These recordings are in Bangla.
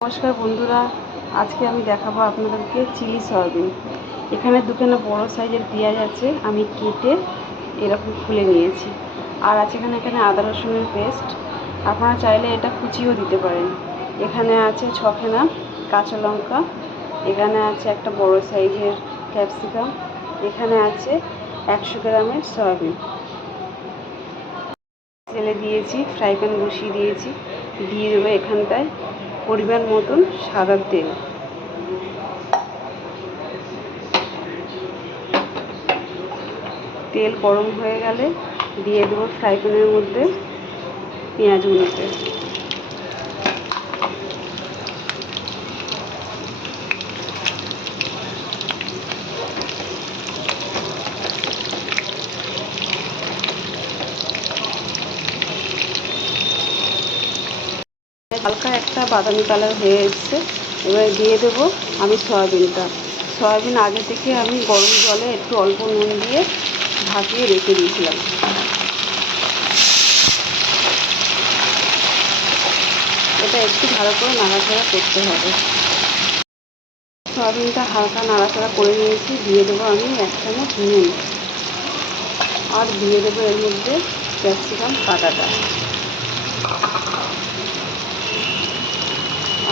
নমস্কার বন্ধুরা, আজকে আমি দেখাবো আপনাদেরকে চিলি সয়াবিন। এখানে দুখানা বড় সাইজের পেঁয়াজ আছে, আমি কেটে এরকম খুলে নিয়েছি। আর আছে এখানে আদা রসুনের পেস্ট, আপনারা চাইলে এটা কুচিও দিতে পারেন। এখানে আছে 6খানা কাঁচা লঙ্কা, এখানে আছে একটা বড় সাইজের ক্যাপসিকাম, এখানে আছে 100 গ্রামের সয়াবিন। তেলে দিয়েছি, ফ্রাই প্যান বসিয়ে দিয়েছি, দিয়ে দেবো এখানটায় পরিমাণ মতন সাদা তেল। তেল গরম হয়ে গেলে দিয়ে দেবো ফ্রাই প্যানের মধ্যে পেঁয়াজগুলোকে। হালকা একটা বাদামি কালার হয়ে এসছে, এবার দিয়ে দেবো আমি সয়াবিনটা। সয়াবিন আগে থেকে আমি গরম জলে একটু অল্প নুন দিয়ে ভাপিয়ে রেখে দিয়েছিলাম। এটা একটু ভালো করে নাড়াচাড়া করতে হবে। সয়াবিনটা হালকা নাড়াচাড়া করে নিয়েছি, দিয়ে দেবো আমি 1 চামচ নুন, আর দিয়ে দেবো এর মধ্যে ক্যাপসিকাম কাটাটা,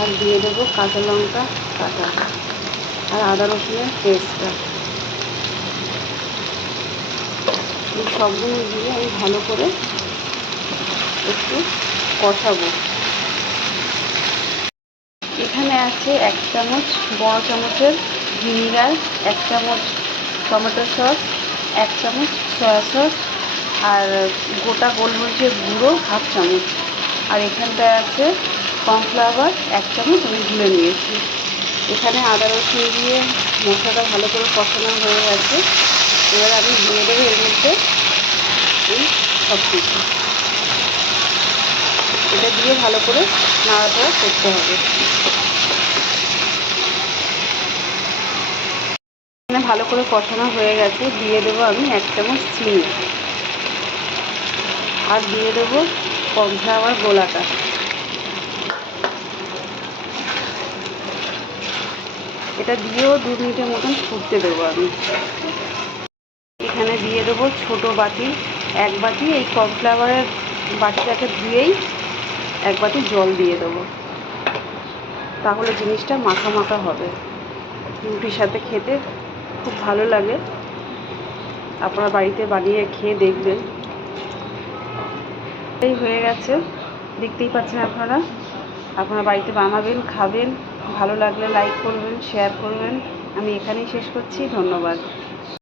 আর দিয়ে দেবো কাঁচা লঙ্কা কাটা আর আদা রসুনের পেস্টটা। এই সবগুলো দিয়ে আমি ভালো করে একটু কষাবো। এখানে আছে 1 চামচ বড় চামচের ভিনিগার, 1 চামচ টমেটো সস, 1 চামচ সয়া সস, আর গোটা গোলমরিচের গুঁড়ো 1/2 চামচ, আর এখানটায় আছে কর্নফ্লাওয়ার 1 চামচ আমি গুলে নিয়েছি। এখানে আদা রসুন দিয়ে মশলাটা ভালো করে কষানো হয়ে গেছে, এবার আমি দিয়ে দেবো এর মধ্যে এই সব কিছু। এটা দিয়ে ভালো করে নাড়াচাড়া করতে হবে। ভালো করে কষানো হয়ে গেছে, দিয়ে দেবো আমি 1 চামচ চিনি, আর দিয়ে দেবো কর্নফ্লাওয়ার গোলাটা। এটা দিয়েও 2 মিনিটের মতন ফুটতে দেবো আমি। এখানে দিয়ে দেবো ছোটো বাটি 1 বাটি, এই কর্নফ্লাওয়ারের বাটিটাকে ধুয়েই 1 বাটি জল দিয়ে দেবো, তাহলে জিনিসটা মাখা মাখা হবে, রুটির সাথে খেতে খুব ভালো লাগে। আপনারা বাড়িতে বানিয়ে খেয়ে দেখবেন। এই হয়ে গেছে, দেখতেই পাচ্ছেন আপনারা বাড়িতে বানাবেন, খাবেন। ভালো লাগলে লাইক করবেন, শেয়ার করবেন। আমি এখানেই শেষ করছি। ধন্যবাদ।